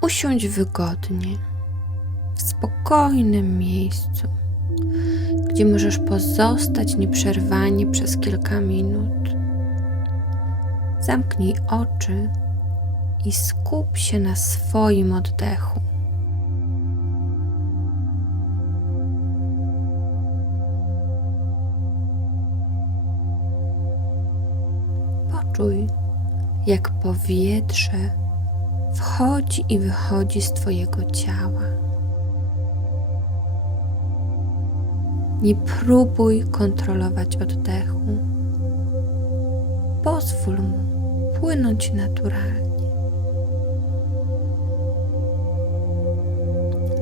Usiądź wygodnie, w spokojnym miejscu, gdzie możesz pozostać nieprzerwanie przez kilka minut. Zamknij oczy i skup się na swoim oddechu. Poczuj, jak powietrze wchodzi i wychodzi z Twojego ciała. Nie próbuj kontrolować oddechu. Pozwól mu płynąć naturalnie.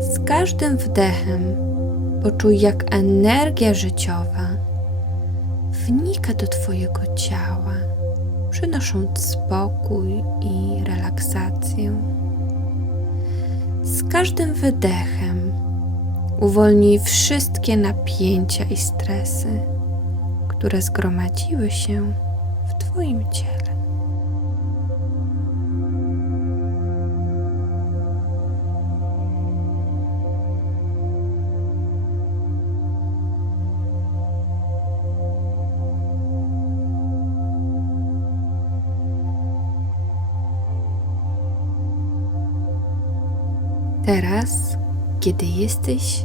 Z każdym wdechem poczuj, jak energia życiowa wnika do Twojego ciała, przynosząc spokój i relaksację. Z każdym wydechem uwolnij wszystkie napięcia i stresy, które zgromadziły się w Twoim ciele. Teraz, kiedy jesteś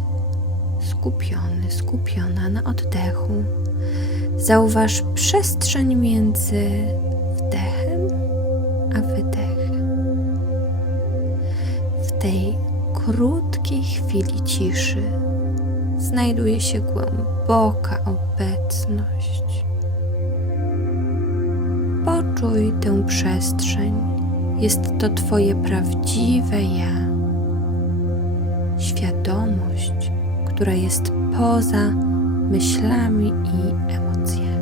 skupiony, skupiona na oddechu, zauważ przestrzeń między wdechem a wydechem. W tej krótkiej chwili ciszy znajduje się głęboka obecność. Poczuj tę przestrzeń. Jest to Twoje prawdziwe ja świadomość, która jest poza myślami i emocjami.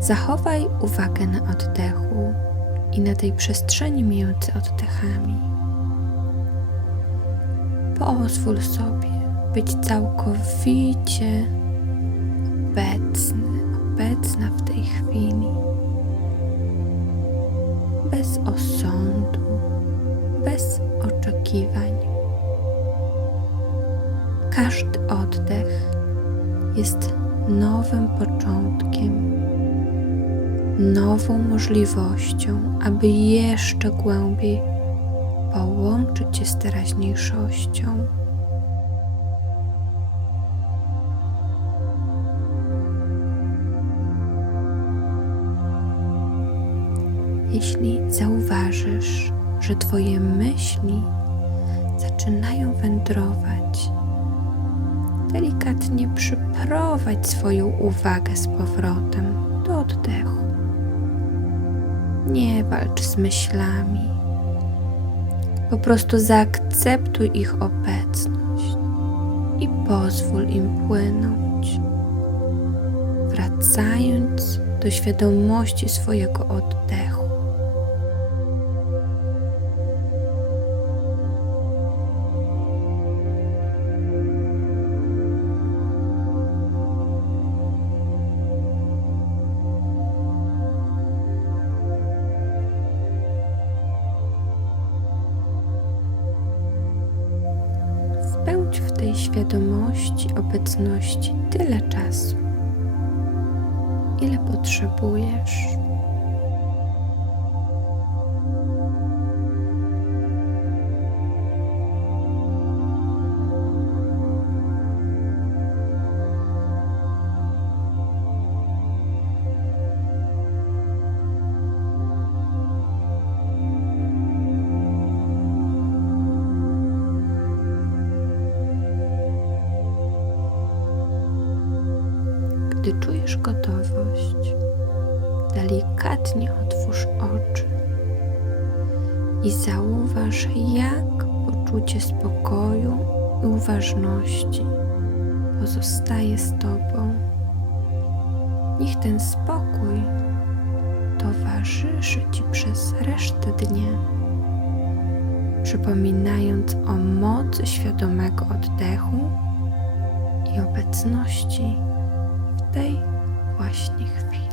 Zachowaj uwagę na oddechu i na tej przestrzeni między oddechami. Pozwól sobie być całkowicie obecny obecna w tej chwili, bez osądu, bez oczekiwań. Każdy oddech jest nowym początkiem, nową możliwością, aby jeszcze głębiej połączyć się z teraźniejszością. Jeśli zauważysz, że Twoje myśli zaczynają wędrować, delikatnie przyprowadź swoją uwagę z powrotem do oddechu. Nie walcz z myślami, po prostu zaakceptuj ich obecność i pozwól im płynąć, wracając do świadomości swojego oddechu. W tej świadomości obecności tyle czasu, ile potrzebujesz. Gdy czujesz gotowość, delikatnie otwórz oczy i zauważ, jak poczucie spokoju i uważności pozostaje z Tobą. Niech ten spokój towarzyszy Ci przez resztę dnia, przypominając o mocy świadomego oddechu i obecności tej właśnie chwili.